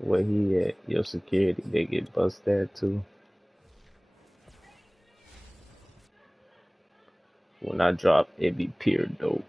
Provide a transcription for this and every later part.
Where he at? Your security, they get busted at too. When I drop, it be pure dope.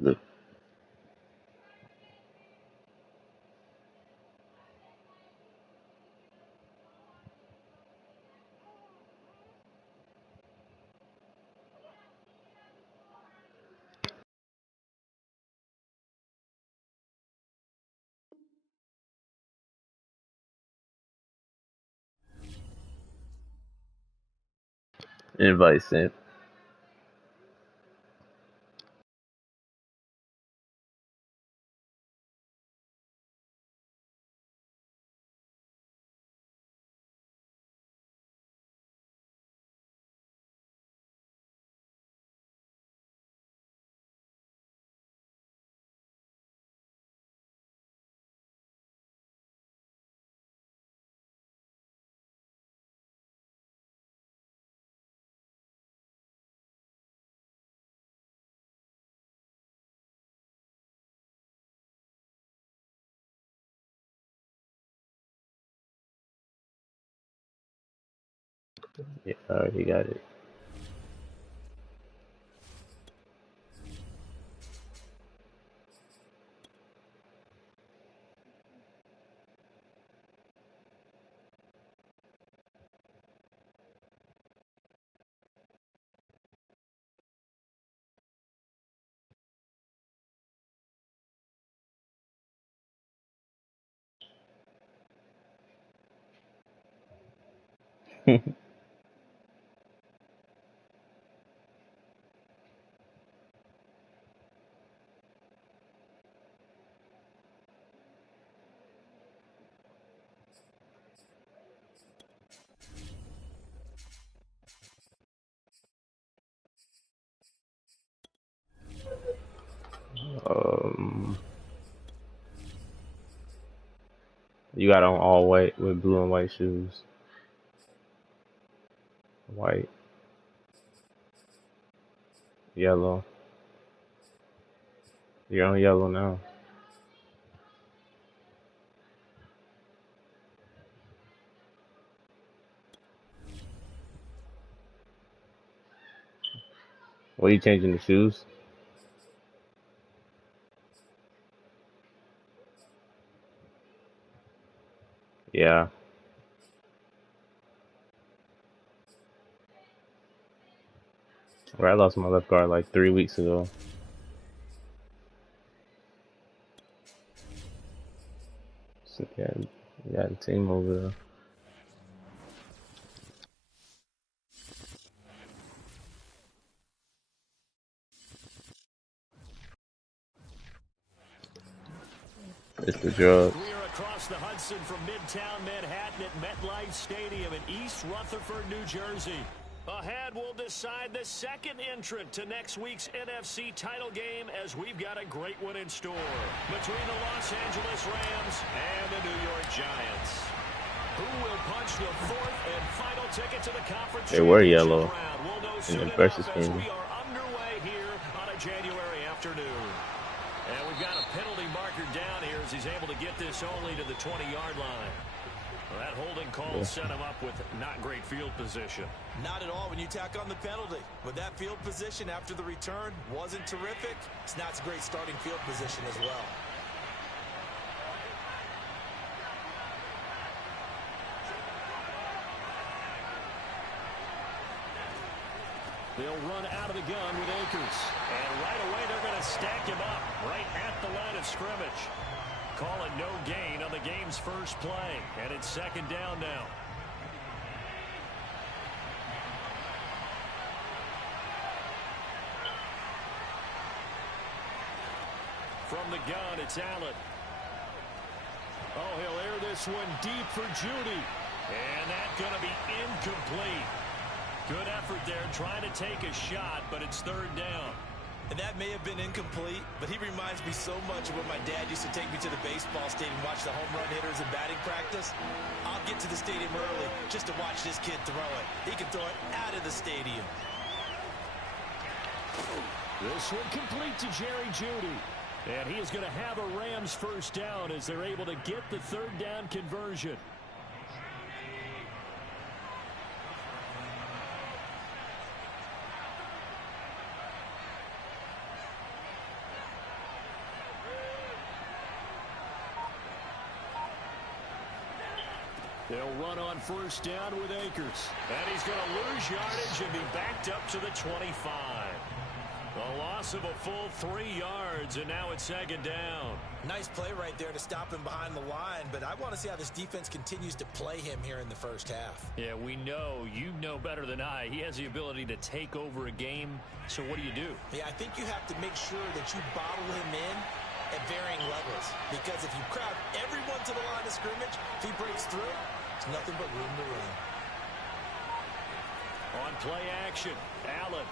Look, invite sent. Yeah, I already got it. Um, you got on all white with blue and white shoes. White, yellow. You're on yellow now. What are you changing the shoes? Yeah. Where I lost my left guard like 3 weeks ago. So, yeah, you got a team over there. It's the drugs. We are across the Hudson from Midtown Manhattan at MetLife Stadium in East Rutherford, New Jersey. Ahead, we'll decide the second entrant to next week's NFC title game as we've got a great one in store between the Los Angeles Rams and the New York Giants. Who will punch the fourth and final ticket to the conference They were championship yellow round? We'll know in soon the enough versus as game. we are underway here on a January afternoon. And we've got a penalty marker down here as he's able to get this only to the 20-yard line. Well, that holding call set him up with not great field position. Not at all when you tack on the penalty. But that field position after the return wasn't terrific. It's not a great starting field position as well. They'll run out of the gun with Akers. And right away, they're going to stack him up right at the line of scrimmage. Call it no gain on the game's first play. And it's second down now. From the gun, it's Allen. Oh, he'll air this one deep for Judy. And that's going to be incomplete. Good effort there, trying to take a shot, but it's third down. And that may have been incomplete, but he reminds me so much of when my dad used to take me to the baseball stadium and watch the home run hitters in batting practice. I'll get to the stadium early just to watch this kid throw it. He can throw it out of the stadium. This one complete to Jerry Judy. And he is going to have a Rams first down as they're able to get the third down conversion. They'll run on first down with Akers. And he's going to lose yardage and be backed up to the 25. A loss of a full 3 yards, and now it's second down. Nice play right there to stop him behind the line, but I want to see how this defense continues to play him here in the first half. Yeah, we know, you know better than I, he has the ability to take over a game. So what do you do? Yeah, I think you have to make sure that you bottle him in at varying levels, because if you crowd everyone to the line of scrimmage, if he breaks through, it's nothing but room to run. On play action, Allen.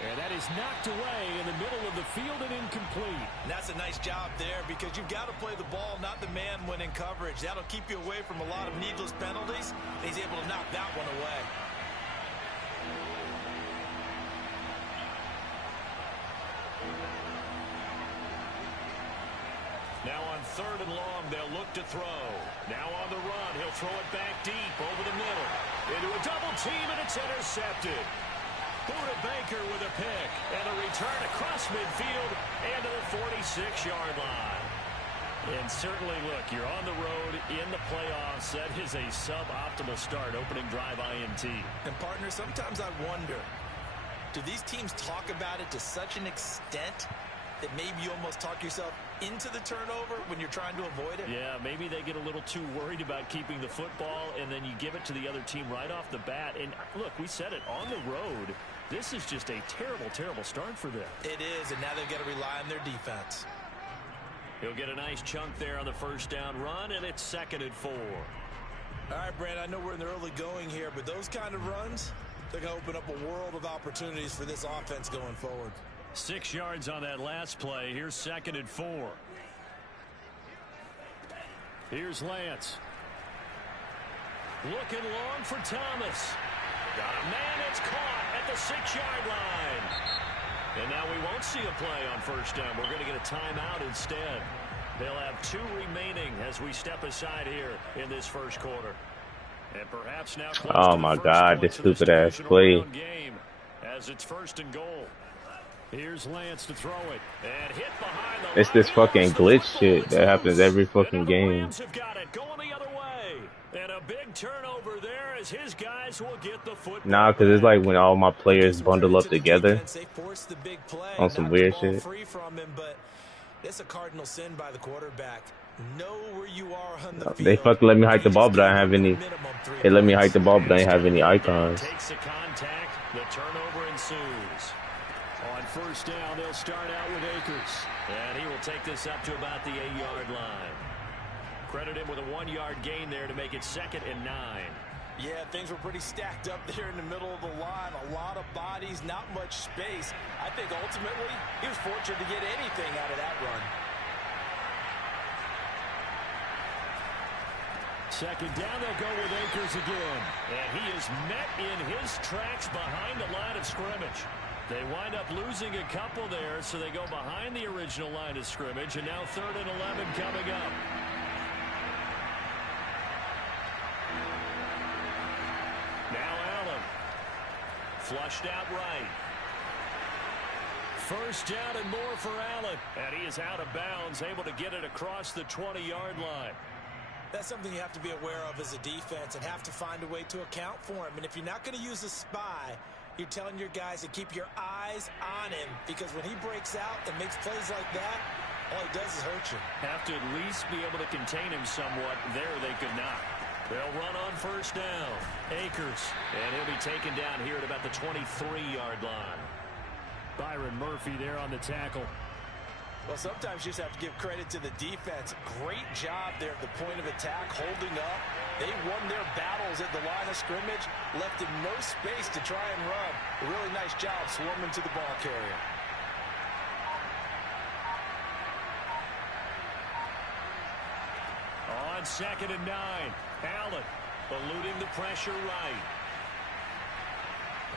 And that is knocked away in the middle of the field and incomplete. And that's a nice job there because you've got to play the ball, not the man when in coverage. That'll keep you away from a lot of needless penalties. And he's able to knock that one away. Now on third and long, they'll look to throw. Now on the run, he'll throw it back deep over the middle. Into a double team, and it's intercepted. Buda Baker with a pick, and a return across midfield and to the 46-yard line. And certainly, look, you're on the road in the playoffs. That is a suboptimal start, opening drive INT. And, partner, sometimes I wonder, do these teams talk about it to such an extent that maybe you almost talk yourself into the turnover when you're trying to avoid it? Yeah, maybe they get a little too worried about keeping the football, and then you give it to the other team right off the bat. And, look, we said it, on the road, this is just a terrible, terrible start for them. It is, and now they've got to rely on their defense. He'll get a nice chunk there on the first down run, and it's 2nd and 4. All right, Brand, I know we're in the early going here, but those kind of runs, they're going to open up a world of opportunities for this offense going forward. 6 yards on that last play. Here's 2nd and 4. Here's Lance. Looking long for Thomas. Got a man that's caught at the 6-yard line. And now we won't see a play on first down. We're going to get a timeout instead. They'll have 2 remaining as we step aside here in this first quarter. And perhaps now oh my God, this stupid ass play. Game as it's 1st and goal. Here's Lance to throw it. And hit behind the it's this fucking glitch shit that happens every fucking game. Rams have got it going the other way. And a big turnover there as his guys will get the football. Nah, because it's like when all my players bundle up together on some weird shit. Free from him, but it's a cardinal sin by the quarterback. Know where you are on the field. They fucking let me hike the ball, but I don't have any. They let me hike the ball, but I didn't have any icons. Takes the contact. The turnover ensues. On first down, they'll start out with Akers. And he will take this up to about the 8-yard line. Credit him with a 1-yard gain there to make it 2nd and 9. Yeah, things were pretty stacked up there in the middle of the line. A lot of bodies, not much space. I think ultimately he was fortunate to get anything out of that run. 2nd down, they'll go with Akers again. And he is met in his tracks behind the line of scrimmage. They wind up losing a couple there, so they go behind the original line of scrimmage, and now 3rd and 11 coming up. Now Allen. Flushed out right. 1st down and more for Allen. And he is out of bounds, able to get it across the 20-yard line. That's something you have to be aware of as a defense and have to find a way to account for him. And if you're not going to use a spy, you're telling your guys to keep your eyes on him, because when he breaks out and makes plays like that, all he does is hurt you. Have to at least be able to contain him somewhat. There they could not. They'll run on 1st down. Akers. And he'll be taken down here at about the 23-yard line. Byron Murphy there on the tackle. Well, sometimes you just have to give credit to the defense. Great job there at the point of attack, holding up. They won their battles at the line of scrimmage, left him no space to try and run. A really nice job swarming to the ball carrier. On 2nd and 9, Allen eluding the pressure right.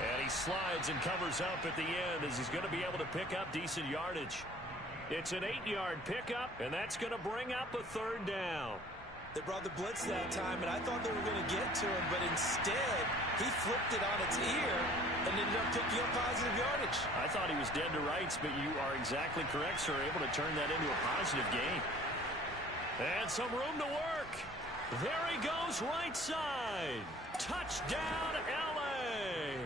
And he slides and covers up at the end as he's going to be able to pick up decent yardage. It's an 8-yard pickup, and that's going to bring up a 3rd down. They brought the blitz that time, and I thought they were going to get to him, but instead, he flipped it on its ear and ended up picking up positive yardage. I thought he was dead to rights, but you are exactly correct, sir. Able to turn that into a positive gain. And some room to work. There he goes, right side. Touchdown, L.A.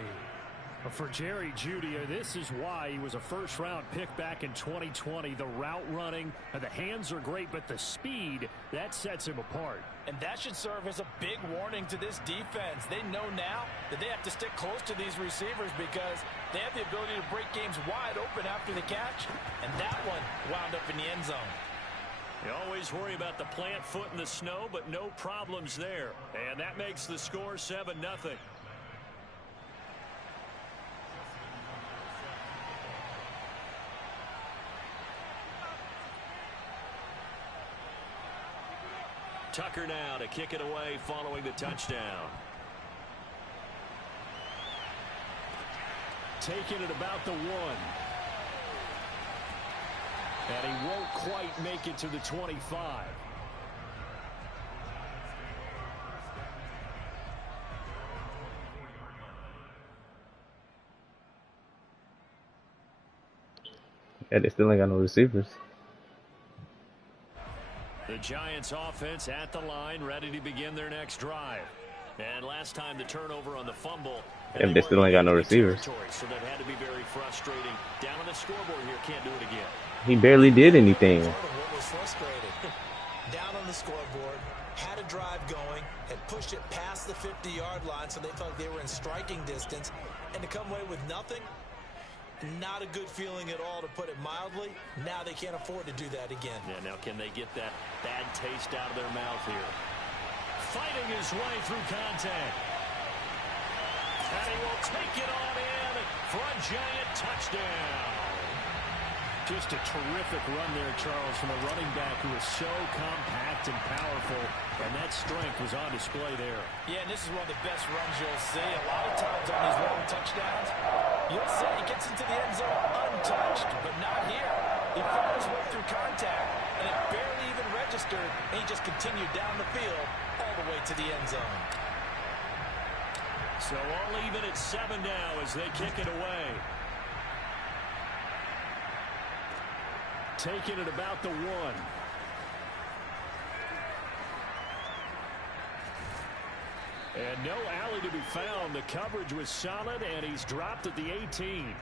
For Jerry Jeudy, this is why he was a first-round pick back in 2020. The route running, the hands are great, but the speed, that sets him apart. And that should serve as a big warning to this defense. They know now that they have to stick close to these receivers because they have the ability to break games wide open after the catch. And that one wound up in the end zone. You always worry about the plant foot in the snow, but no problems there. And that makes the score 7-0. Tucker now to kick it away following the touchdown. Taking it about the 1. And he won't quite make it to the 25. Yeah, they still ain't got no receivers. The Giants offense at the line, ready to begin their next drive. And last time the turnover on the fumble. And they still ain't got no receivers. So that had to be very frustrating. Down on the scoreboard here, can't do it again. He barely did anything. What was frustrated? Down on the scoreboard, had a drive going, had pushed it past the 50-yard line, so they felt they were in striking distance. And to come away with nothing, not a good feeling at all, to put it mildly. Now they can't afford to do that again. Yeah, now can they get that bad taste out of their mouth here? Fighting his way through contact. And he will take it on in for a Giant touchdown. Just a terrific run there, Charles, from a running back who is so compact and powerful, and that strength was on display there. Yeah, and this is one of the best runs you'll see. A lot of times on these long touchdowns, you'll see he gets into the end zone untouched, but not here. He fought his way through contact, and it barely even registered, and he just continued down the field all the way to the end zone. So all even at 7 now as they kick it away. Taking it about the 1. And no alley to be found. The coverage was solid, and he's dropped at the 18.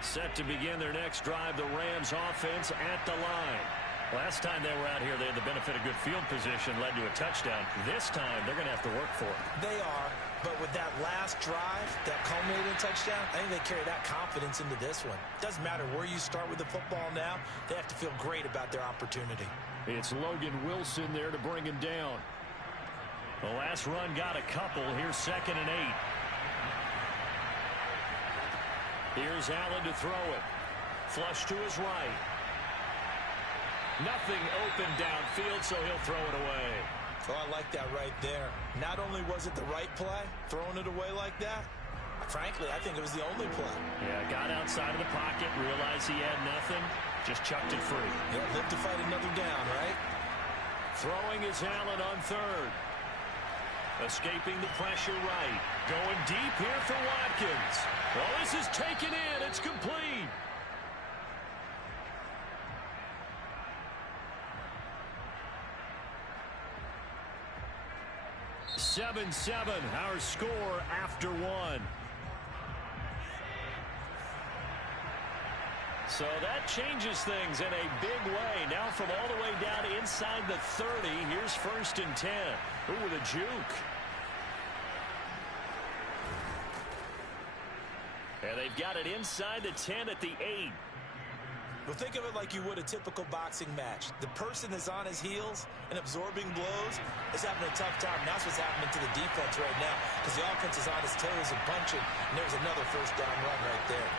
Set to begin their next drive, the Rams offense at the line. Last time they were out here, they had the benefit of good field position, led to a touchdown. This time, they're going to have to work for it. They are, but with that last drive, that culminating touchdown, I think they carry that confidence into this one. Doesn't matter where you start with the football now, they have to feel great about their opportunity. It's Logan Wilson there to bring him down. The last run got a couple. Here's 2nd and 8. Here's Allen to throw it. Flush to his right. Nothing open downfield, so he'll throw it away. Oh, I like that right there. Not only was it the right play, throwing it away like that, Frankly, I think it was the only play. Yeah, got outside of the pocket, realized he had nothing, just chucked it free. Yeah, live to fight another down, right? Throwing is Allen on third. Escaping the pressure right. Going deep here for Watkins. Well, this is taken in. It's complete. Seven, our score after one. So that changes things in a big way. Now from all the way down inside the 30, here's 1st and 10. Ooh, with a juke. And they've got it inside the 10 at the 8. Well, think of it like you would a typical boxing match. The person is on his heels and absorbing blows is having a tough time. That's what's happening to the defense right now because the offense is on his toes and punching, and there's another 1st down run right there.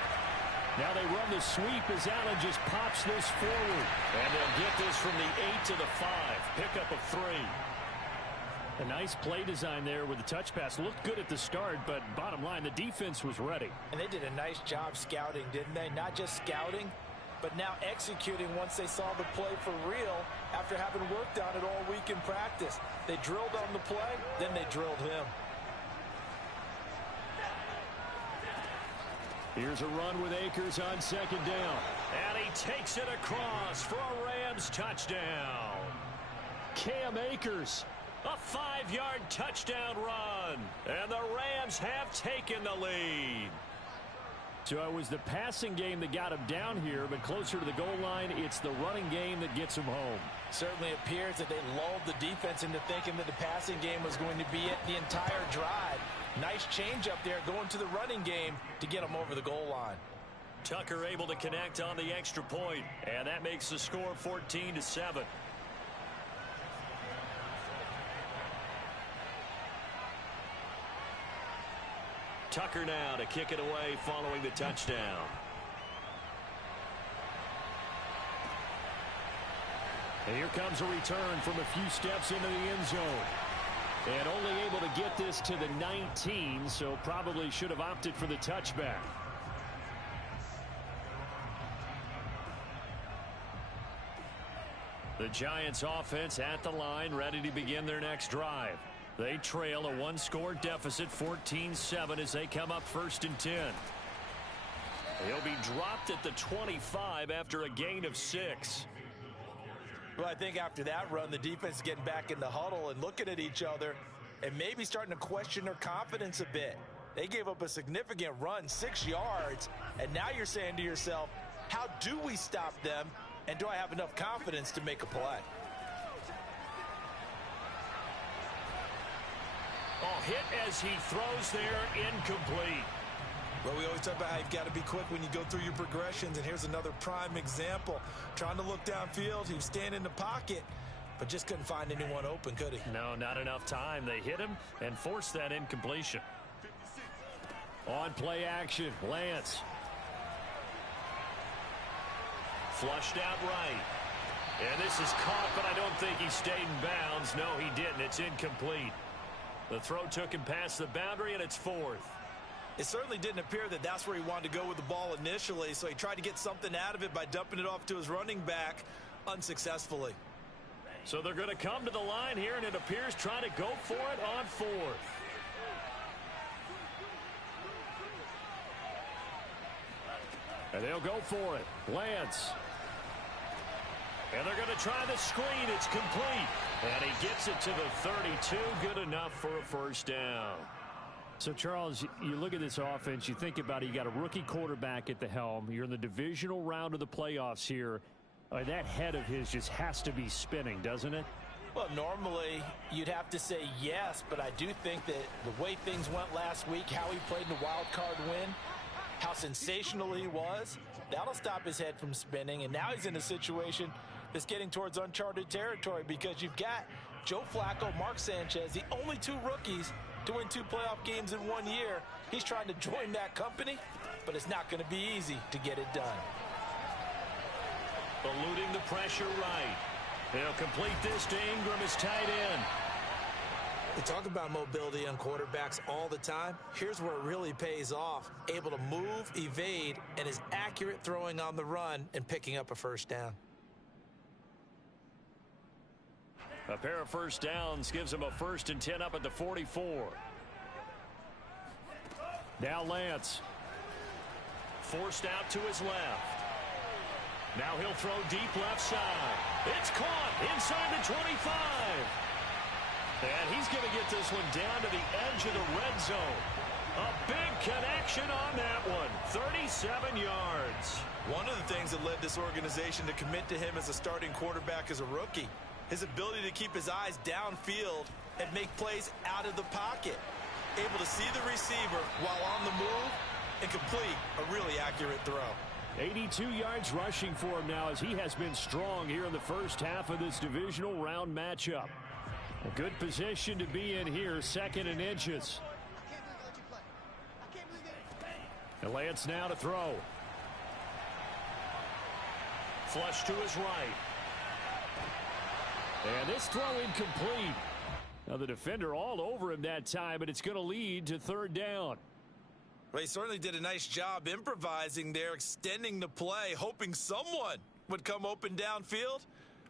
Now they run the sweep as Allen just pops this forward. And they'll get this from the 8 to the 5. Pickup of 3. A nice play design there with the touch pass. Looked good at the start, but bottom line, the defense was ready. And they did a nice job scouting, didn't they? Not just scouting, but now executing once they saw the play for real after having worked on it all week in practice. They drilled on the play, then they drilled him. Here's a run with Akers on 2nd down. And he takes it across for a Rams touchdown. Cam Akers, a 5-yard touchdown run. And the Rams have taken the lead. So it was the passing game that got him down here, but closer to the goal line, it's the running game that gets him home. Certainly appears that they lulled the defense into thinking that the passing game was going to be it the entire drive. Nice change up there going to the running game to get them over the goal line. Tucker able to connect on the extra point, and that makes the score 14-7. Tucker now to kick it away following the touchdown. And here comes a return from a few steps into the end zone. And only able to get this to the 19, so probably should have opted for the touchback. The Giants offense at the line, ready to begin their next drive. They trail a 1-score deficit, 14-7, as they come up 1st and 10. He'll be dropped at the 25 after a gain of 6. Well, I think after that run, the defense is getting back in the huddle and looking at each other and maybe starting to question their confidence a bit. They gave up a significant run, 6 yards, and now you're saying to yourself, how do we stop them, and do I have enough confidence to make a play? Oh, hit as he throws there, incomplete. Well, we always talk about how you've got to be quick when you go through your progressions, and here's another prime example. Trying to look downfield, he was standing in the pocket, but just couldn't find anyone open, could he? No, not enough time. They hit him and forced that incompletion. On play action, Lance. Flushed out right. And this is caught, but I don't think he stayed in bounds. No, he didn't. It's incomplete. The throw took him past the boundary, and it's 4th. It certainly didn't appear that that's where he wanted to go with the ball initially, so he tried to get something out of it by dumping it off to his running back unsuccessfully. So they're going to come to the line here, and it appears trying to go for it on 4th. And they'll go for it. Lance. And they're going to try the screen. It's complete. And he gets it to the 32. Good enough for a 1st down. So, Charles, you look at this offense, you think about it, you got a rookie quarterback at the helm. You're in the divisional round of the playoffs here. That head of his just has to be spinning, doesn't it? Well, normally you'd have to say yes, but I do think that the way things went last week, how he played in the wild card win, how sensational he was, that'll stop his head from spinning. And now he's in a situation that's getting towards uncharted territory because you've got Joe Flacco, Mark Sanchez, the only 2 rookies to win 2 playoff games in 1 year. He's trying to join that company, but it's not going to be easy to get it done. Eluding the pressure right. He'll complete this to Ingram as tight end. You talk about mobility on quarterbacks all the time. Here's where it really pays off. Able to move, evade, and is accurate throwing on the run and picking up a first down. A pair of first downs gives him a 1st and 10 up at the 44. Now Lance. Forced out to his left. Now he'll throw deep left side. It's caught inside the 25. And he's going to get this one down to the edge of the red zone. A big connection on that one. 37 yards. One of the things that led this organization to commit to him as a starting quarterback as a rookie, his ability to keep his eyes downfield and make plays out of the pocket. Able to see the receiver while on the move and complete a really accurate throw. 82 yards rushing for him now as he has been strong here in the first half of this divisional round matchup. A good position to be in here, 2nd and inches. And Lance now to throw. Flush to his right. And this throw incomplete. Now the defender all over him that time, but it's going to lead to 3rd down. Well, he certainly did a nice job improvising there, extending the play, hoping someone would come open downfield,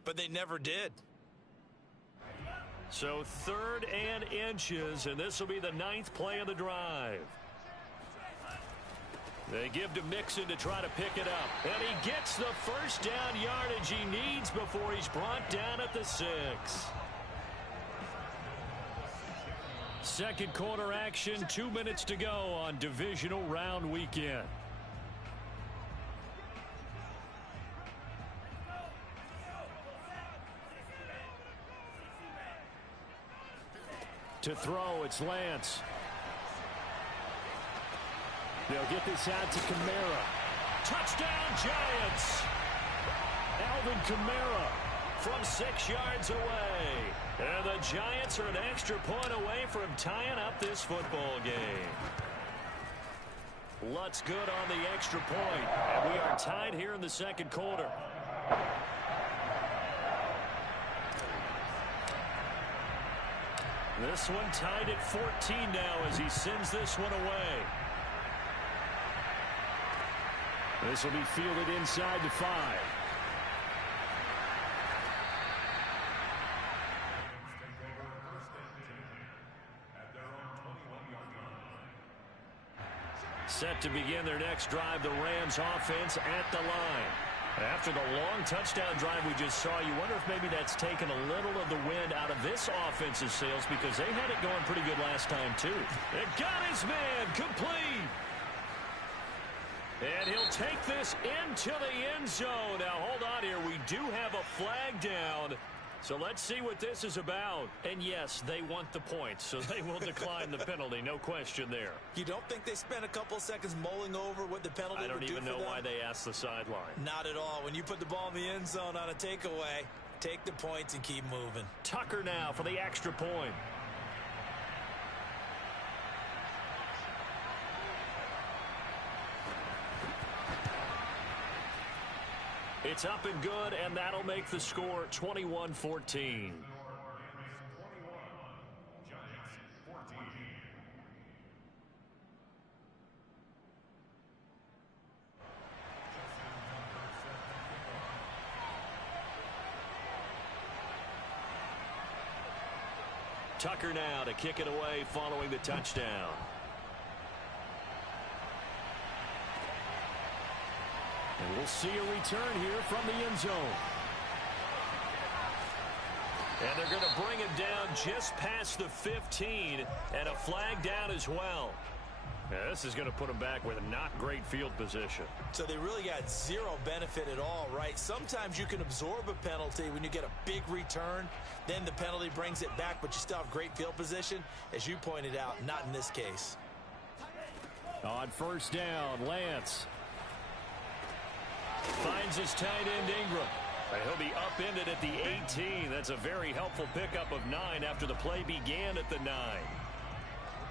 but they never did. So 3rd and inches, and this will be the 9th play of the drive. They give to Mixon to try to pick it up. And he gets the first down yardage he needs before he's brought down at the 6. Second quarter action, 2 minutes to go on divisional round weekend. To throw, it's Lance. They'll get this out to Kamara. Touchdown, Giants! Alvin Kamara from 6 yards away. And the Giants are an extra point away from tying up this football game. Lutz good on the extra point. And we are tied here in the second quarter. This one tied at 14 now as he sends this one away. This will be fielded inside the 5. Set to begin their next drive, the Rams offense at the line. After the long touchdown drive we just saw, you wonder if maybe that's taken a little of the wind out of this offense's sails because they had it going pretty good last time too. It got his man complete. And he'll take this into the end zone. Now hold on here, we do have a flag down. So let's see what this is about. And yes, they want the points, so they will decline the penalty, no question there. You don't think they spent a couple seconds mulling over what the penalty would do for them? I don't even know why they asked the sideline. Not at all. When you put the ball in the end zone on a takeaway, take the points and keep moving. Tucker now for the extra point. It's up and good, and that'll make the score 21-14. Tucker now to kick it away following the touchdown. And we'll see a return here from the end zone. And they're going to bring him down just past the 15, and a flag down as well. Yeah, this is going to put him back with a not great field position. So they really got zero benefit at all, right? Sometimes you can absorb a penalty when you get a big return. Then the penalty brings it back, but you still have great field position. As you pointed out, not in this case. On first down, Lance finds his tight end Ingram. And he'll be upended at the 18. That's a very helpful pickup of 9 after the play began at the 9.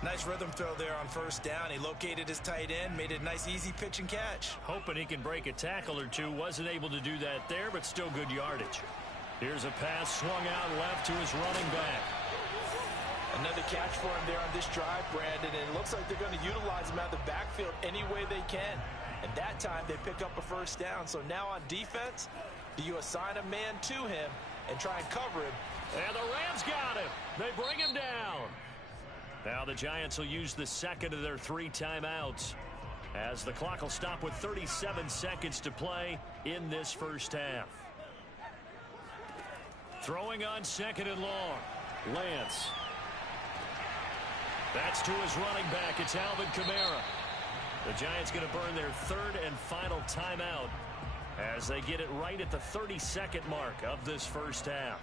Nice rhythm throw there on first down. He located his tight end, made it a nice easy pitch and catch. Hoping he can break a tackle or two. Wasn't able to do that there, but still good yardage. Here's a pass swung out left to his running back. Another catch for him there on this drive, Brandon, and it looks like they're going to utilize him out of the backfield any way they can. And that time they pick up a first down. So now on defense, do you assign a man to him and try and cover him? And the Rams got him. They bring him down. Now the Giants will use the second of their 3 timeouts, as the clock will stop with 37 seconds to play in this first half. Throwing on second and long. Lance. That's to his running back. It's Alvin Kamara. The Giants going to burn their 3rd and final timeout as they get it right at the 32nd mark of this first half.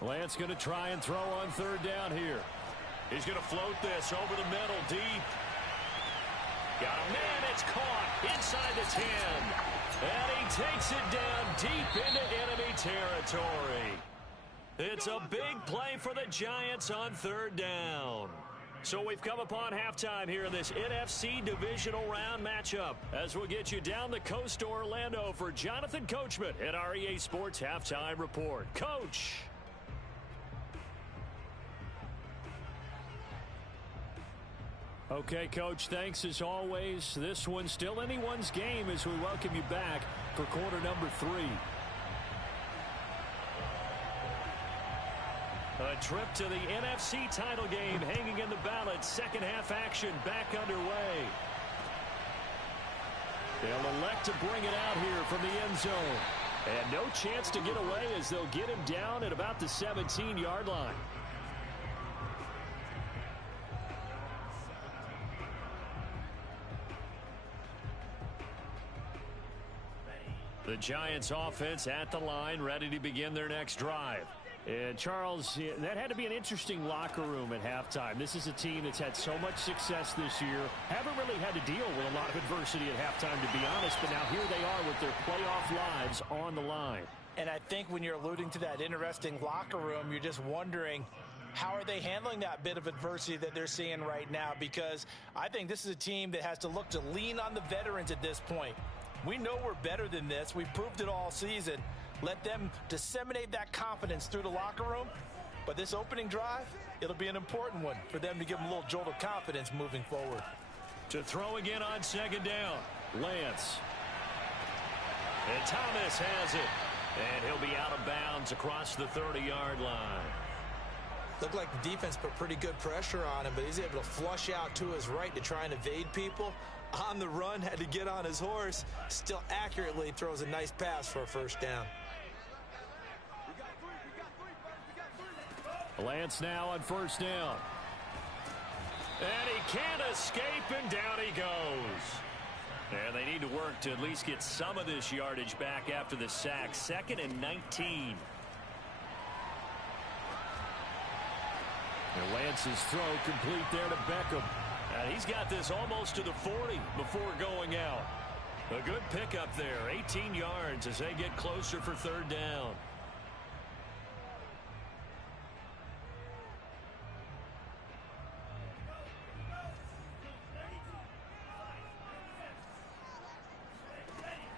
Lance going to try and throw on 3rd down here. He's going to float this over the middle, deep. Got a man, it's caught inside the 10. And he takes it down deep into enemy territory. It's a big play for the Giants on 3rd down. So we've come upon halftime here in this NFC divisional round matchup, as we'll get you down the coast to Orlando for Jonathan Coachman at our EA Sports Halftime Report. Coach. Okay, Coach, thanks as always. This one's still anyone's game as we welcome you back for quarter number 3. A trip to the NFC title game hanging in the balance. Second half action back underway. They'll elect to bring it out here from the end zone. And no chance to get away as they'll get him down at about the 17-yard line. The Giants offense at the line, ready to begin their next drive. And Charles, that had to be an interesting locker room at halftime. This is a team that's had so much success this year. Haven't really had to deal with a lot of adversity at halftime, to be honest. But now here they are with their playoff lives on the line. And I think when you're alluding to that interesting locker room, you're just wondering, how are they handling that bit of adversity that they're seeing right now? Because I think this is a team that has to look to lean on the veterans at this point. We know we're better than this. We've proved it all season. Let them disseminate that confidence through the locker room. But this opening drive, it'll be an important one for them to give them a little jolt of confidence moving forward. To throw again on second down, Lance. And Thomas has it. And he'll be out of bounds across the 30-yard line. Looked like the defense put pretty good pressure on him, but he's able to flush out to his right to try and evade people. On the run, had to get on his horse. Still accurately throws a nice pass for a first down. Lance now on first down. And he can't escape, and down he goes. And they need to work to at least get some of this yardage back after the sack. 2nd and 19. And Lance's throw complete there to Beckham. And he's got this almost to the 40 before going out. A good pickup there. 18 yards as they get closer for 3rd down.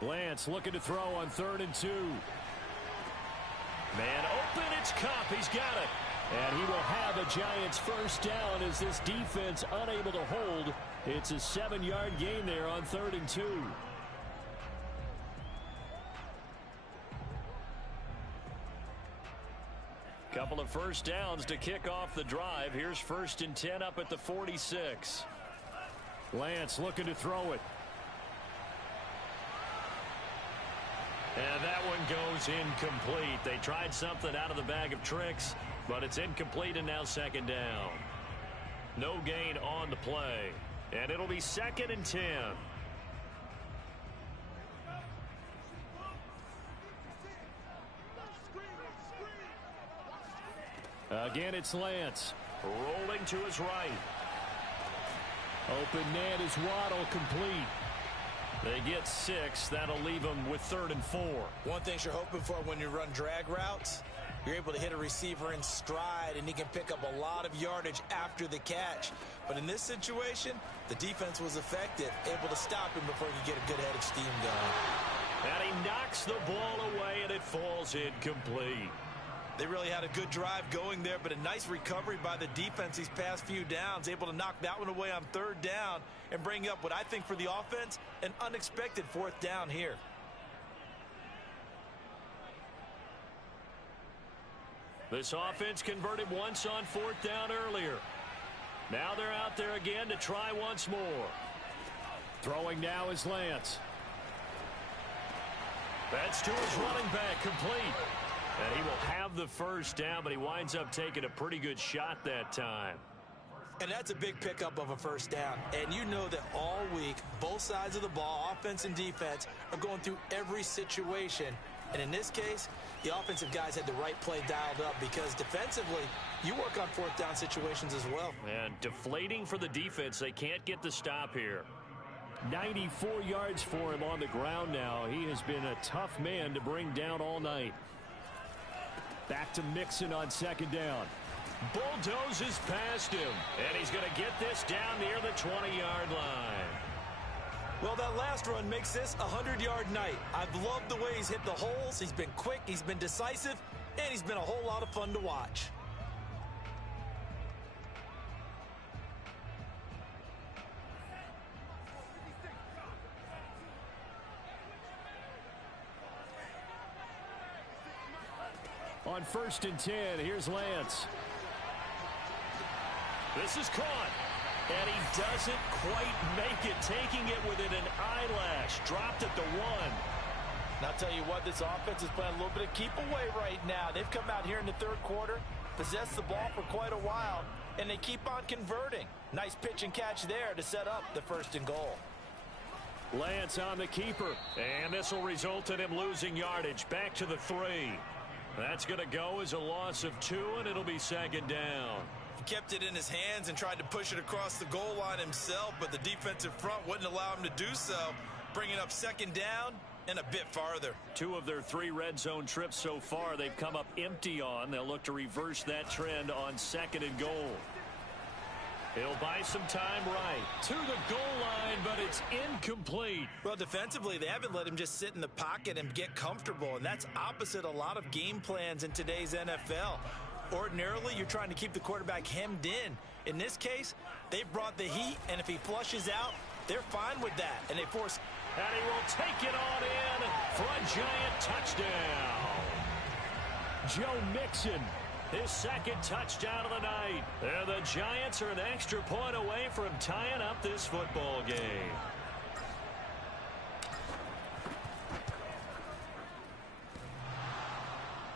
Lance looking to throw on 3rd and 2. Man open, it's Cup. He's got it. And he will have a Giants first down as this defense unable to hold. It's a 7-yard gain there on 3rd and 2. Couple of first downs to kick off the drive. Here's 1st and 10 up at the 46. Lance looking to throw it. And that one goes incomplete. They tried something out of the bag of tricks, but it's incomplete, and now 2nd down. No gain on the play. And it'll be 2nd and 10. Again, it's Lance. Rolling to his right. Open man is Waddle, complete. They get 6. That'll leave them with 3rd and 4. One thing you're hoping for when you run drag routes, you're able to hit a receiver in stride, and he can pick up a lot of yardage after the catch. But in this situation, the defense was effective, able to stop him before he could get a good head of steam going. And he knocks the ball away, and it falls incomplete. They really had a good drive going there, but a nice recovery by the defense these past few downs, able to knock that one away on third down and bring up what I think for the offense, an unexpected fourth down here. This offense converted once on fourth down earlier. Now they're out there again to try once more. Throwing now is Lance. That's to his running back, complete. And he will have the first down, but he winds up taking a pretty good shot that time. And that's a big pickup of a first down. And you know that all week, both sides of the ball, offense and defense, are going through every situation. And in this case, the offensive guys had the right play dialed up because defensively, you work on fourth down situations as well. And deflating for the defense. They can't get the stop here. 94 yards for him on the ground now. He has been a tough man to bring down all night. Back to Mixon on second down. Bulldozes past him. And he's going to get this down near the 20-yard line. Well, that last run makes this a 100-yard night. I've loved the way he's hit the holes. He's been quick, he's been decisive, and he's been a whole lot of fun to watch. On 1st and 10, here's Lance. This is caught. And he doesn't quite make it, taking it within an eyelash. Dropped at the 1. And I'll tell you what, this offense is playing a little bit of keep away right now. They've come out here in the third quarter, possessed the ball for quite a while, and they keep on converting. Nice pitch and catch there to set up the 1st and goal. Lance on the keeper. And this will result in him losing yardage. Back to the 3. That's going to go as a loss of 2, and it'll be second down. He kept it in his hands and tried to push it across the goal line himself, but the defensive front wouldn't allow him to do so, bringing up second down and a bit farther. 2 of their 3 red zone trips so far they've come up empty on. They'll look to reverse that trend on 2nd and goal. He'll buy some time right to the goal line, but it's incomplete. Well, defensively, they haven't let him just sit in the pocket and get comfortable, and that's opposite a lot of game plans in today's NFL. Ordinarily, you're trying to keep the quarterback hemmed in. In this case, they've brought the heat, and if he flushes out, they're fine with that, and they force. And he will take it on in for a giant touchdown. Joe Mixon, his 2nd touchdown of the night. And the Giants are an extra point away from tying up this football game.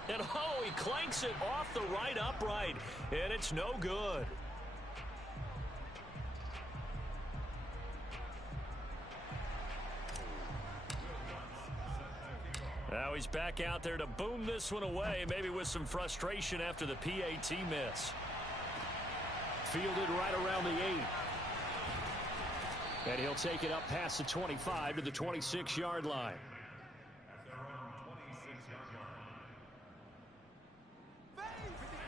And oh, he clanks it off the right upright, and it's no good. Now he's back out there to boom this one away, maybe with some frustration after the PAT miss. Fielded right around the 8. And he'll take it up past the 25 to the 26-yard line.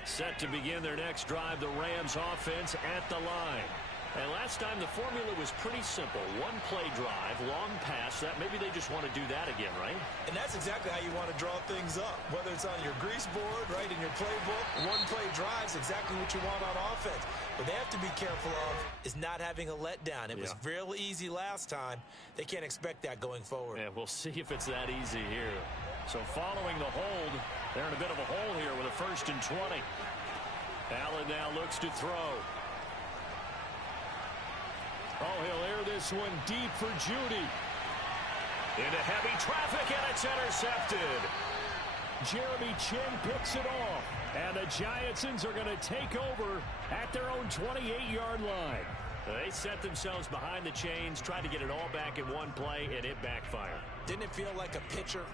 Set to begin their next drive, the Rams offense at the line. And last time the formula was pretty simple. One play drive, long pass. That maybe they just want to do that again, right? And that's exactly how you want to draw things up. Whether it's on your grease board, right, in your playbook, one play drive is exactly what you want on offense. What they have to be careful of is not having a letdown. It was real easy last time. They can't expect that going forward. Yeah, we'll see if it's that easy here. So following the hold, they're in a bit of a hole here with a 1st and 20. Allen now looks to throw. Oh, he'll air this one deep for Judy. Into heavy traffic, and it's intercepted. Jeremy Chin picks it off. And the Giantsons are going to take over at their own 28-yard line. They set themselves behind the chains, tried to get it all back in one play, and it backfired. Didn't it feel like a pitcher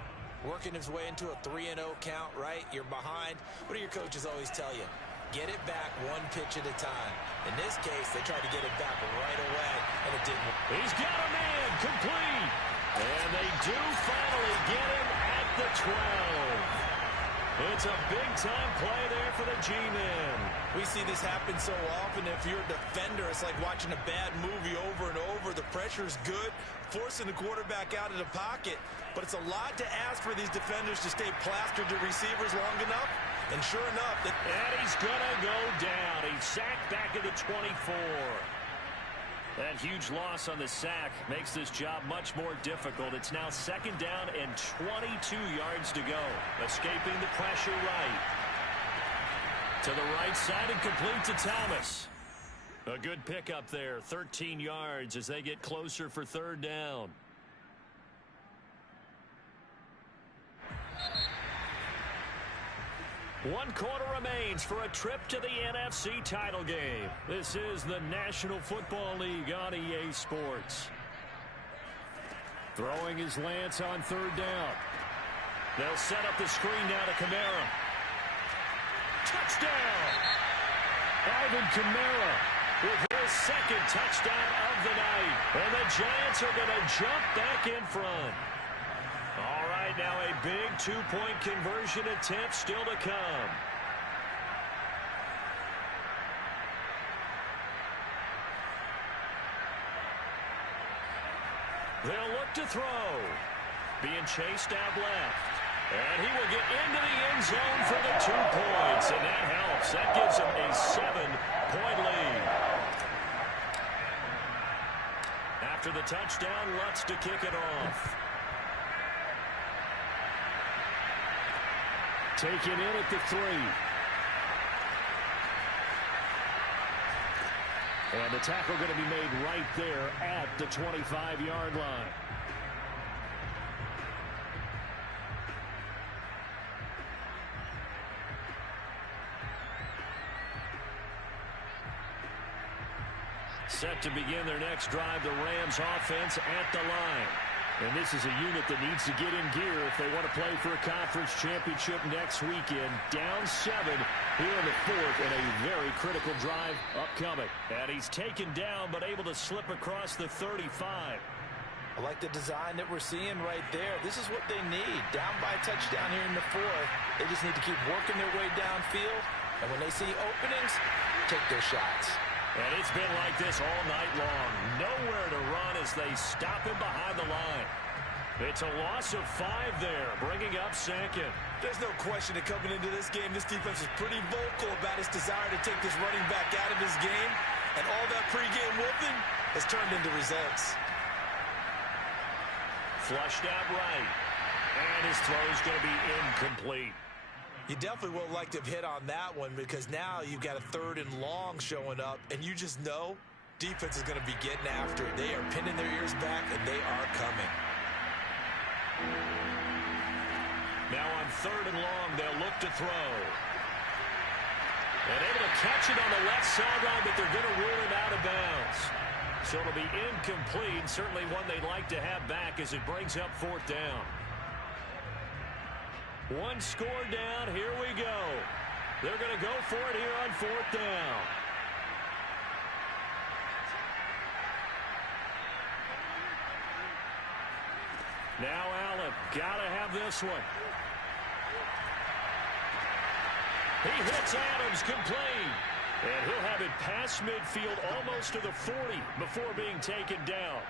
working his way into a 3-0 count, right? You're behind. What do your coaches always tell you? Get it back one pitch at a time. In this case, they tried to get it back right away, and it didn't work. He's got a man, complete. And they do finally get him at the 12. It's a big-time play there for the G-men. We see this happen so often. If you're a defender, it's like watching a bad movie over and over. The pressure's good, forcing the quarterback out of the pocket. But it's a lot to ask for these defenders to stay plastered to receivers long enough. And sure enough, and he's going to go down. He's sacked back at the 24. That huge loss on the sack makes this job much more difficult. It's now 2nd down and 22 yards to go. Escaping the pressure right. To the right side and complete to Thomas. A good pickup there. 13 yards as they get closer for 3rd down. One quarter remains for a trip to the NFC title game. This is the National Football League on EA Sports. Throwing his Lance on 3rd down. They'll set up the screen now to Kamara. Touchdown! Alvin Kamara with his 2nd touchdown of the night. And the Giants are going to jump back in front. All right, now a big 2-point conversion attempt still to come. They'll look to throw. Being chased out left. And he will get into the end zone for the 2 points. And that helps. That gives him a 7-point lead. After the touchdown, Lutz to kick it off. Taken in at the 3. And the tackle going to be made right there at the 25-yard line. Set to begin their next drive, the Rams offense at the line. And this is a unit that needs to get in gear if they want to play for a conference championship next weekend. Down 7 here in the 4th, and a very critical drive upcoming. And he's taken down, but able to slip across the 35. I like the design that we're seeing right there. This is what they need. Down by a touchdown here in the 4th. They just need to keep working their way downfield. And when they see openings, take their shots. And it's been like this all night long. Nowhere to run as they stop him behind the line. It's a loss of 5 there, bringing up 2nd. There's no question that coming into this game, this defense is pretty vocal about its desire to take this running back out of his game. And all that pregame whooping has turned into results. Flushed out right. And his throw's going to be incomplete. You definitely would like to have hit on that one because now you've got a 3rd and long showing up, and you just know defense is going to be getting after it. They are pinning their ears back, and they are coming. Now on 3rd and long, they'll look to throw. And able to catch it on the left sideline, but they're going to rule him out of bounds. So it'll be incomplete, certainly one they'd like to have back as it brings up 4th down. 1 score down. Here we go. They're going to go for it here on 4th down. Now Allen. Got to have this one. He hits Adams complete. And he'll have it past midfield almost to the 40 before being taken down.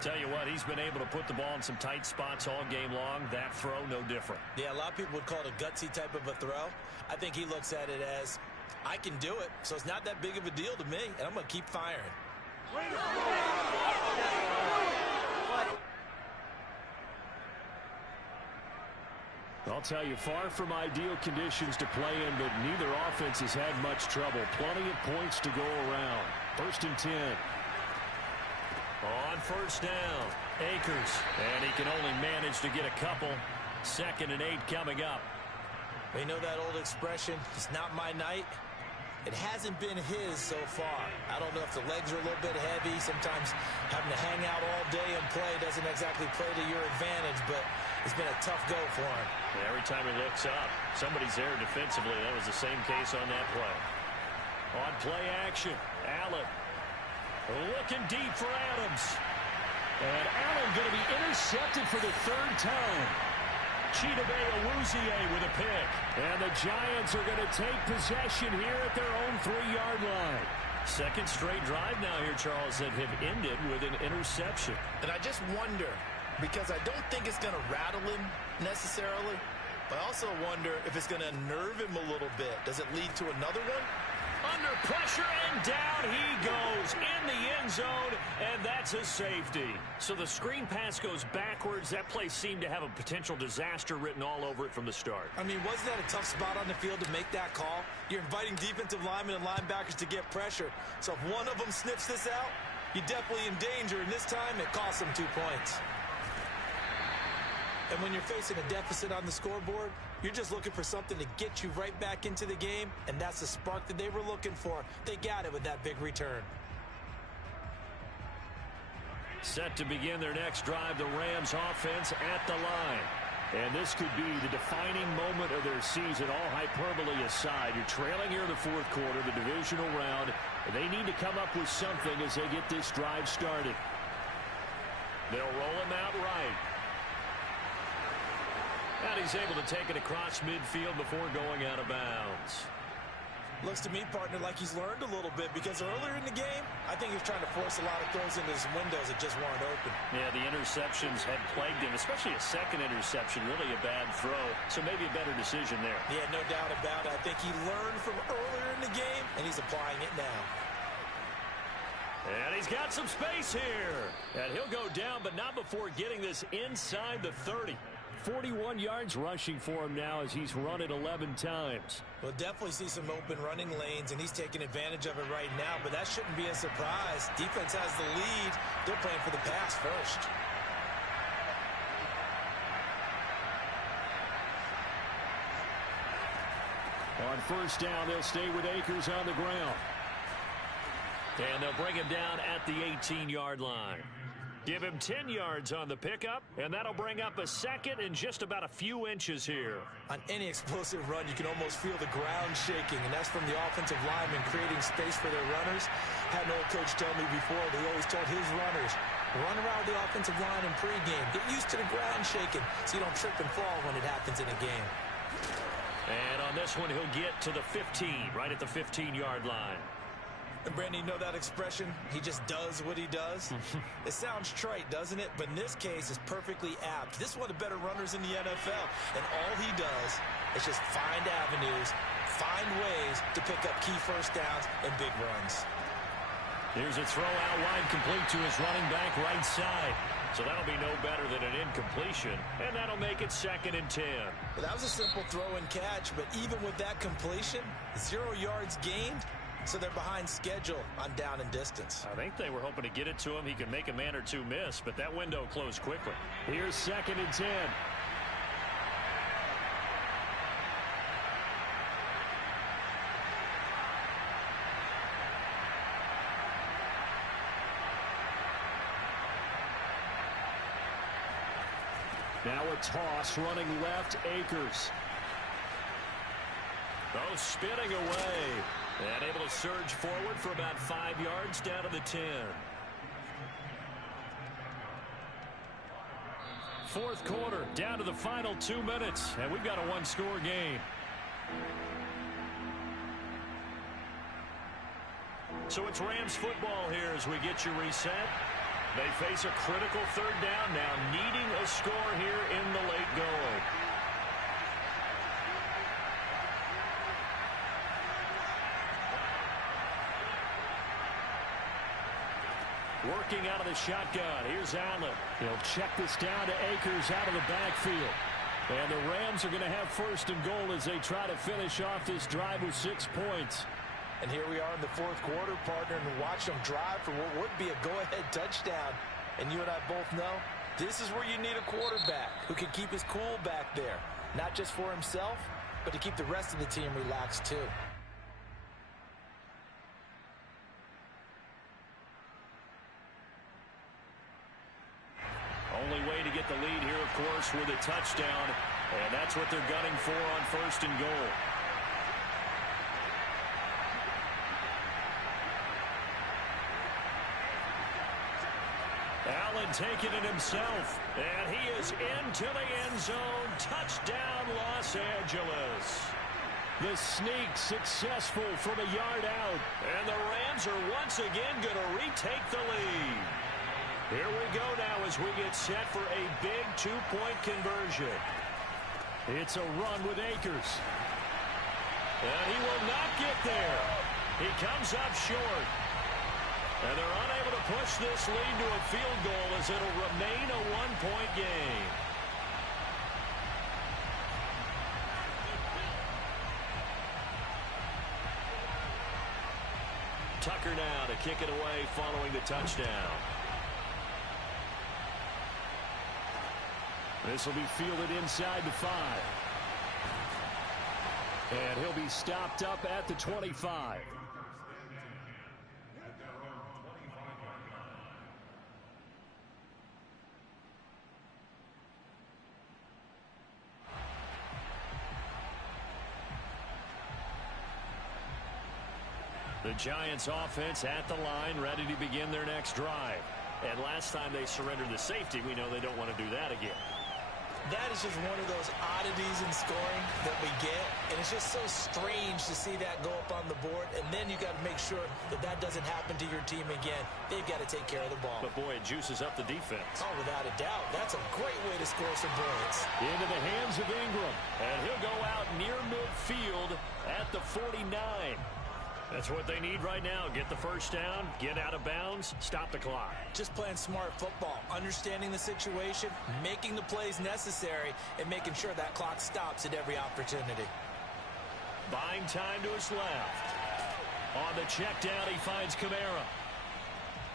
Tell you what, he's been able to put the ball in some tight spots all game long. That throw, no different. Yeah, a lot of people would call it a gutsy type of a throw. I think he looks at it as, I can do it, so it's not that big of a deal to me, and I'm going to keep firing. I'll tell you, far from ideal conditions to play in, but neither offense has had much trouble. Plenty of points to go around. 1st and 10. On 1st down, Akers. And he can only manage to get a couple. 2nd and 8 coming up. You know that old expression, it's not my night? It hasn't been his so far. I don't know if the legs are a little bit heavy. Sometimes having to hang out all day and play doesn't exactly play to your advantage, but it's been a tough go for him. Yeah, every time he looks up, somebody's there defensively. That was the same case on that play. On play action, Allen. Looking deep for Adams. And Allen going to be intercepted for the 3rd time. Chidobe Awuzie with a pick. And the Giants are going to take possession here at their own 3-yard line. 2nd straight drive now here, Charles, that have ended with an interception. And I just wonder, because I don't think it's going to rattle him necessarily, But I also wonder if it's going to unnerve him a little bit. Does it lead to another one? Under pressure, and down he goes in the end zone, and that's a safety. So the screen pass goes backwards. That play seemed to have a potential disaster written all over it from the start. I mean, wasn't that a tough spot on the field to make that call? You're inviting defensive linemen and linebackers to get pressure. So if one of them sniffs this out, you're definitely in danger, and this time it costs them 2 points. And when you're facing a deficit on the scoreboard, you're just looking for something to get you right back into the game, and that's the spark that they were looking for. They got it with that big return. Set to begin their next drive, the Rams offense at the line. And this could be the defining moment of their season, all hyperbole aside. You're trailing here in the fourth quarter, the divisional round, and they need to come up with something as they get this drive started. They'll roll him out right. And he's able to take it across midfield before going out of bounds. Looks to me, partner, like he's learned a little bit, because earlier in the game, I think he was trying to force a lot of throws into his windows that just weren't open. Yeah, the interceptions had plagued him, especially a second interception, really a bad throw. So maybe a better decision there. Yeah, no doubt about it. I think he learned from earlier in the game, and he's applying it now. And he's got some space here. And he'll go down, but not before getting this inside the 30. 41 yards rushing for him now as he's run it 11 times. We'll definitely see some open running lanes, and he's taking advantage of it right now, but that shouldn't be a surprise. Defense has the lead. They're playing for the pass first. On first down, they'll stay with Akers on the ground. And they'll bring him down at the 18-yard line. Give him 10 yards on the pickup, and that'll bring up a second and just about a few inches here. On any explosive run, you can almost feel the ground shaking, and that's from the offensive linemen creating space for their runners. Had an old coach tell me before, they always told his runners, run around the offensive line in pregame. Get used to the ground shaking so you don't trip and fall when it happens in a game. And on this one, he'll get to the 15, right at the 15-yard line. And Brandon, you know that expression? He just does what he does? It sounds trite, doesn't it? But in this case, it's perfectly apt. This is one of the better runners in the NFL. And all he does is just find avenues, find ways to pick up key first downs and big runs. Here's a throw out wide, complete to his running back right side. So that'll be no better than an incompletion, and that'll make it 2nd and 10. Well, that was a simple throw and catch, but even with that completion, 0 yards gained. So they're behind schedule on down and distance. I think they were hoping to get it to him. He could make a man or two miss, but that window closed quickly. Here's 2nd and 10. Now a toss running left, Akers. Oh, spinning away. And able to surge forward for about 5 yards down to the 10. Fourth quarter, down to the final 2 minutes, and we've got a one-score game. So it's Rams football here as we get you reset. They face a critical 3rd down now, needing a score here in the late going. Working out of the shotgun. Here's Allen. He'll check this down to Akers out of the backfield. And the Rams are going to have 1st and goal as they try to finish off this drive with 6 points. And here we are in the 4th quarter, partner, and watch them drive for what would be a go-ahead touchdown. And you and I both know this is where you need a quarterback who can keep his cool back there. Not just for himself, but to keep the rest of the team relaxed too. Only way to get the lead here, of course, with a touchdown. And that's what they're gunning for on 1st and goal. Allen taking it himself. And he is into the end zone. Touchdown, Los Angeles. The sneak successful from a yard out. And the Rams are once again going to retake the lead. Here we go now as we get set for a big 2-point conversion. It's a run with Akers. And he will not get there. He comes up short. And they're unable to push this lead to a field goal as it'll remain a one-point game. Tucker now to kick it away following the touchdown. This will be fielded inside the 5. And he'll be stopped up at the 25. The Giants offense at the line, ready to begin their next drive. And last time they surrendered the safety, we know they don't want to do that again. That is just one of those oddities in scoring that we get. And it's just so strange to see that go up on the board. And then you got to make sure that that doesn't happen to your team again. They've got to take care of the ball. But, boy, it juices up the defense. Oh, without a doubt. That's a great way to score some points. Into the hands of Ingram. And he'll go out near midfield at the 49. That's what they need right now. Get the first down, get out of bounds, stop the clock. Just playing smart football, understanding the situation, making the plays necessary, and making sure that clock stops at every opportunity. Buying time to his left. On the check down, he finds Kamara.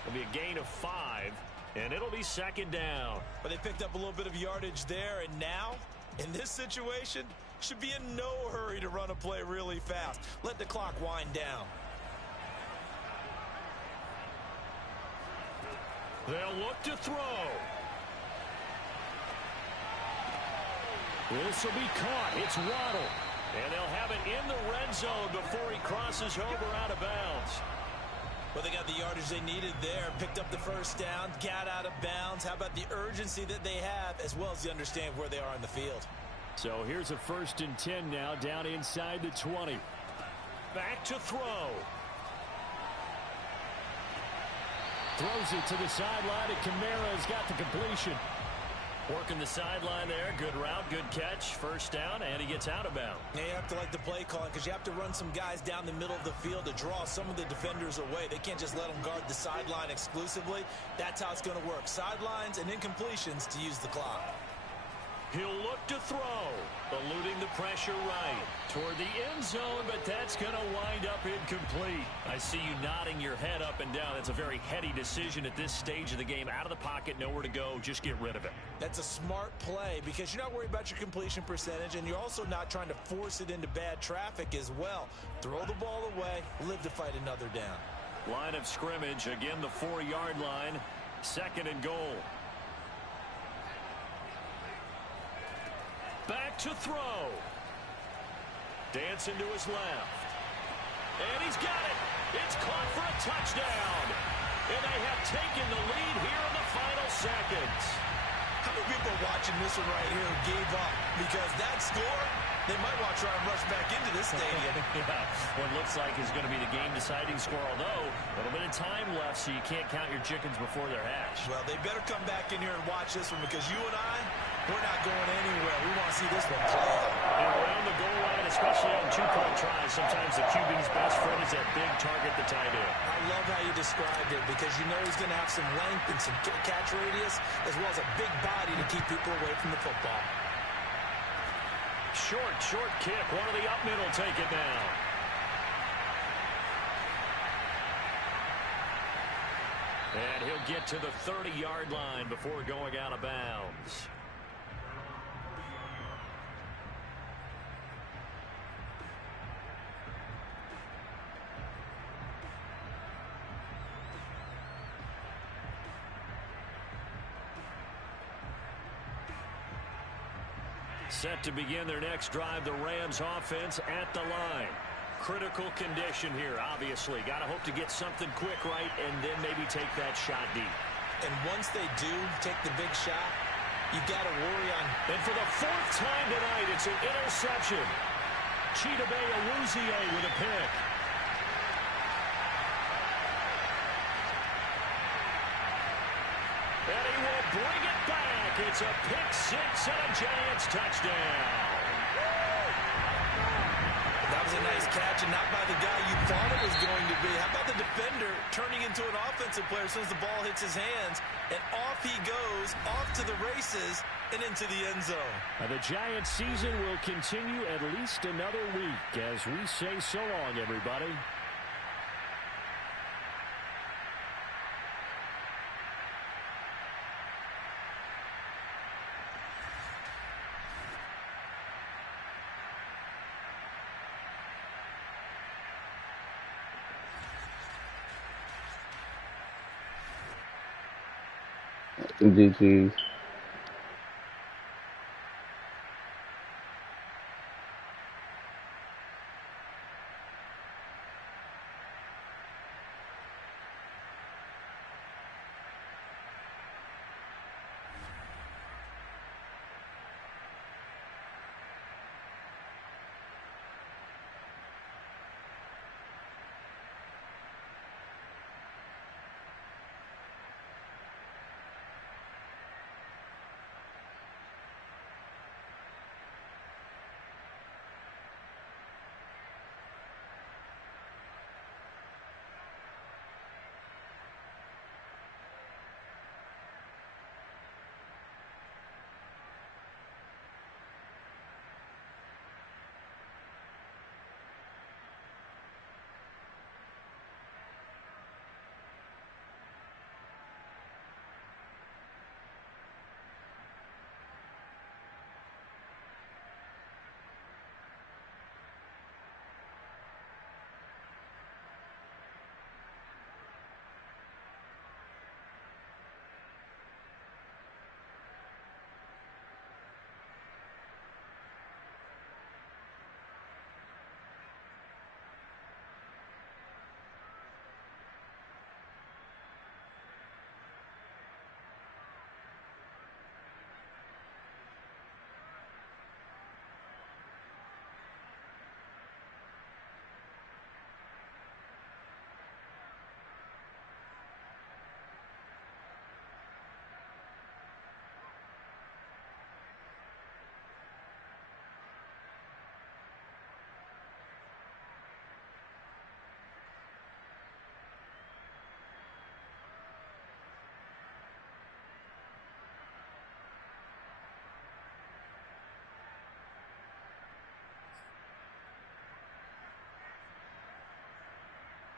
It'll be a gain of 5, and it'll be second down. But they picked up a little bit of yardage there, and now, in this situation, should be in no hurry to run a play really fast. Let the clock wind down. They'll look to throw. This will be caught. It's Waddle. And they'll have it in the red zone before he crosses over out of bounds. Well, they got the yardage they needed there. Picked up the first down, got out of bounds. How about the urgency that they have, as well as the understand where they are on the field. So here's a 1st and 10 now, down inside the 20. Back to throw. Throws it to the sideline, and Kamara's got the completion. Working the sideline there. Good route, good catch. First down, and he gets out of bounds. Yeah, you have to like the play calling because you have to run some guys down the middle of the field to draw some of the defenders away. They can't just let them guard the sideline exclusively. That's how it's going to work. Sidelines and incompletions to use the clock. He'll look to throw, eluding the pressure right toward the end zone, but that's going to wind up incomplete. I see you nodding your head up and down. It's a very heady decision at this stage of the game. Out of the pocket, nowhere to go, just get rid of it. That's a smart play because you're not worried about your completion percentage, and you're also not trying to force it into bad traffic as well. Throw the ball away, live to fight another down. Line of scrimmage, again the 4-yard line, 2nd and goal. Back to throw. Dancing to his left. And he's got it. It's caught for a touchdown. And they have taken the lead here in the final seconds. How many people are watching this one right here who gave up? Because that score, they might want to try and rush back into this stadium. Yeah, what looks like is going to be the game-deciding score, although a little bit of time left, so you can't count your chickens before they're hatched. Well, they better come back in here and watch this one because you and I, we're not going anywhere. We want to see this one play out. And around the goal line, especially on 2-point tries, sometimes the QB's best friend is that big target, the tight end. I love how you described it because you know he's going to have some length and some catch radius as well as a big body to keep people away from the football. Short kick. One of the up middle take it down. And he'll get to the 30-yard line before going out of bounds. Set to begin their next drive, the Rams offense at the line. Critical condition here, obviously. Got to hope to get something quick right and then maybe take that shot deep. And once they do take the big shot, you've got to worry on. And for the 4th time tonight, it's an interception. Chidobe Awuzie with a pick. And he will bring it back. It's a pick 6 and a Giants touchdown. was a nice catch and not by the guy you thought it was going to be. How about the defender turning into an offensive player as soon as the ball hits his hands, and off he goes, off to the races and into the end zone. The Giants season will continue at least another week as we say so long, everybody. GG's.